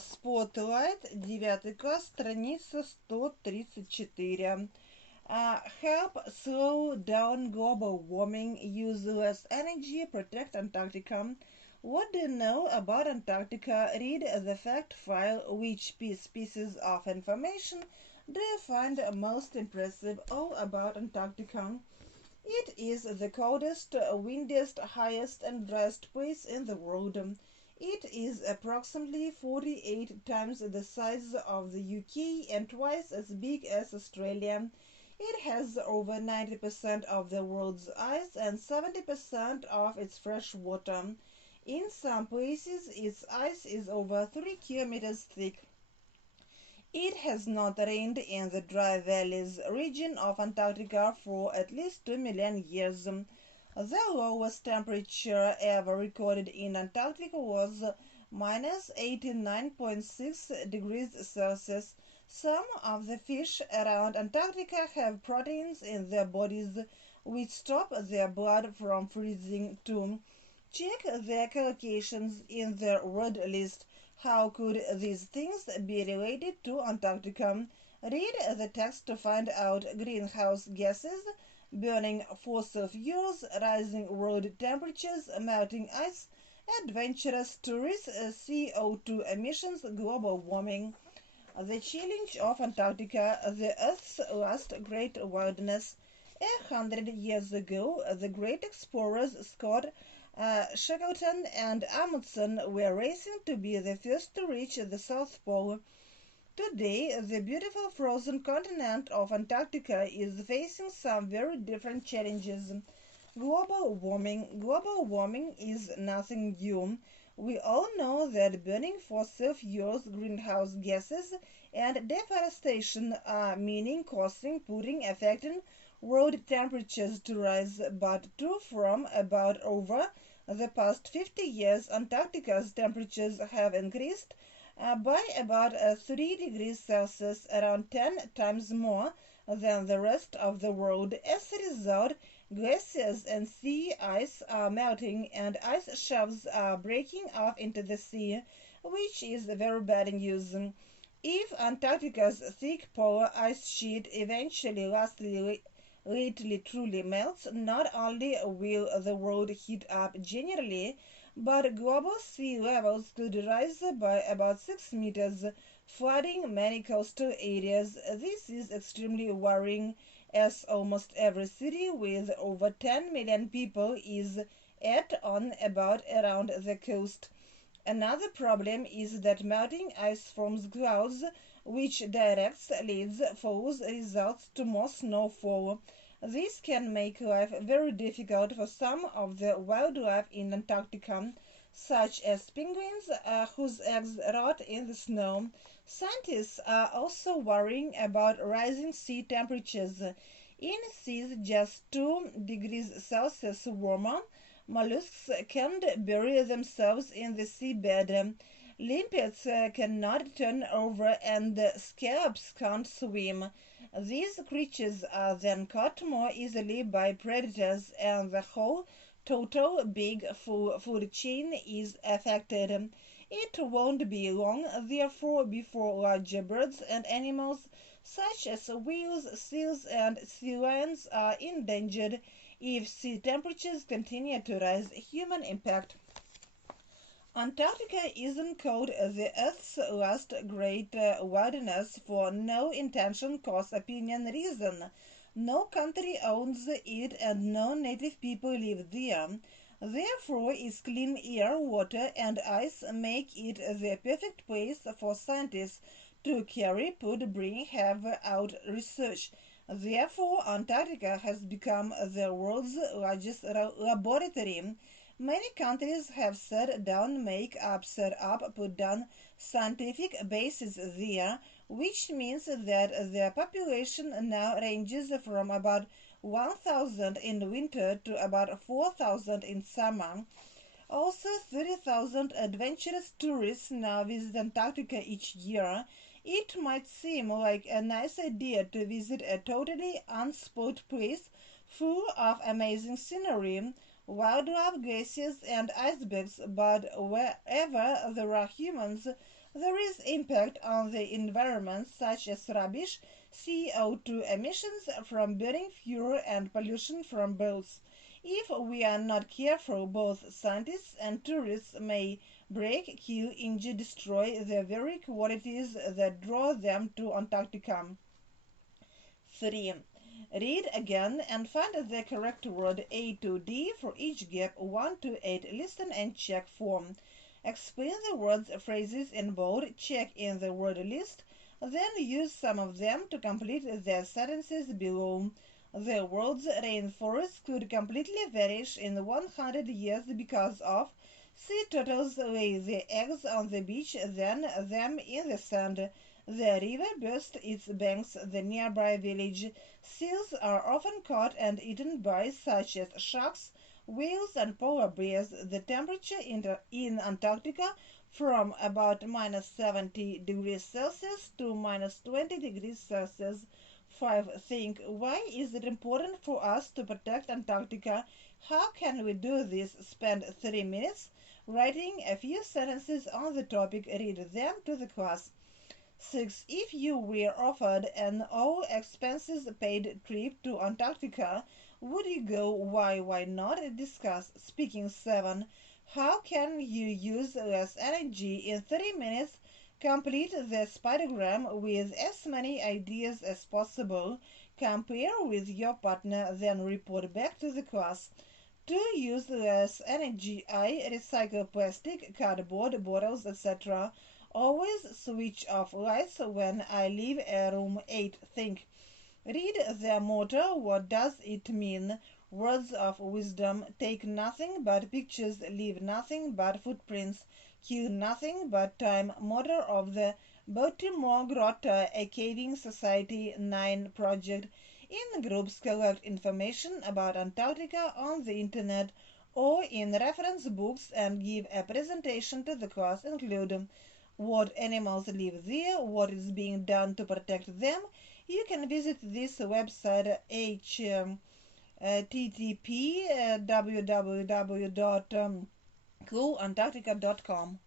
Spotlight, 9 класс, страница 134. Help slow down global warming, use less energy, protect Antarctica. What do you know about Antarctica? Read the fact file. Which pieces of information do you find most impressive? All about Antarctica. It is the coldest, windiest, highest, and driest place in the world. It is approximately 48 times the size of the UK and twice as big as Australia. It has over 90% of the world's ice and 70% of its fresh water. In some places, its ice is over 3 kilometers thick. It has not rained in the dry valleys region of Antarctica for at least 2 million years. The lowest temperature ever recorded in Antarctica was minus 89.6 degrees Celsius. Some of the fish around Antarctica have proteins in their bodies which stop their blood from freezing too. Check their collocations in the word list. How could these things be related to Antarctica? Read the text to find out. Greenhouse gases, burning fossil fuels, rising world temperatures, melting ice, adventurous tourists, CO2 emissions, global warming. The challenge of Antarctica, the Earth's last great wilderness. 100 years ago, the great explorers Scott, Shackleton, and Amundsen were racing to be the first to reach the South Pole. Today, the beautiful frozen continent of Antarctica is facing some very different challenges. Global warming. Global warming is nothing new. We all know that burning fossil fuels, greenhouse gases, and deforestation are meaning, causing, affecting world temperatures to rise, but true from about over the past 50 years, Antarctica's temperatures have increased by about 3 degrees Celsius, around 10 times more than the rest of the world. As a result, glaciers and sea ice are melting and ice shelves are breaking off into the sea, which is very bad news. If Antarctica's thick polar ice sheet eventually lately truly melts, not only will the world heat up generally, but global sea levels could rise by about 6 meters, flooding many coastal areas. This is extremely worrying, as almost every city with over 10 million people is at on about around the coast. Another problem is that melting ice forms clouds, which directs, leads, follows, results to more snowfall. This can make life very difficult for some of the wildlife in Antarctica, such as penguins whose eggs rot in the snow. Scientists are also worrying about rising sea temperatures. In seas just 2 degrees Celsius warmer, mollusks can't bury themselves in the seabed. Limpets cannot turn over and scallops can't swim. These creatures are then caught more easily by predators, and the whole total big food chain is affected. It won't be long, therefore, before larger birds and animals such as whales, seals, and sea lions are endangered if sea temperatures continue to rise. Human impact. Antarctica isn't called the Earth's last great wilderness for no intention, cause, opinion, reason. No country owns it and no native people live there. Therefore, its clean air, water, and ice make it the perfect place for scientists to carry, bring, have out research. Therefore, Antarctica has become the world's largest laboratory. Many countries have set up, put down scientific bases there, which means that their population now ranges from about 1,000 in winter to about 4,000 in summer. Also, 30,000 adventurous tourists now visit Antarctica each year. It might seem like a nice idea to visit a totally unspoiled place full of amazing scenery. wildlife, glaciers, and icebergs, but wherever there are humans, there is impact on the environment, such as rubbish, CO2 emissions from burning fuel, and pollution from boats. If we are not careful, both scientists and tourists may break, kill, injure, destroy the very qualities that draw them to Antarctica. 3. Read again and find the correct word A to D for each gap 1 to 8. Listen and check form. Explain the words, phrases in bold, check in the word list, then use some of them to complete the sentences below. The world's rainforest could completely vanish in 100 years because of sea turtles lay their eggs on the beach, then them in the sand. The river burst its banks, the nearby village. Seals are often caught and eaten by such as sharks, whales, and polar bears. The temperature in Antarctica from about minus 70 degrees Celsius to minus 20 degrees Celsius. 5. Think, why is it important for us to protect Antarctica? How can we do this? Spend 3 minutes writing a few sentences on the topic. Read them to the class. 6. If you were offered an all-expenses-paid trip to Antarctica, would you go? Why not? Discuss. Speaking. 7. How can you use less energy? In 3 minutes, complete the spidergram with as many ideas as possible. Compare with your partner, then report back to the class. To use less energy, I recycle plastic, cardboard, bottles, etc. Always switch off lights when I leave a room. 8. Think. Read the motto. What does it mean? Words of wisdom. Take nothing but pictures, leave nothing but footprints, kill nothing but time. Motto of the Baltimore Grotto, a caving society. 9. Project. In groups, collect information about Antarctica on the internet or in reference books and give a presentation to the class. Include what animals live there, what is being done to protect them. You can visit this website http://www.coolantarctica.com.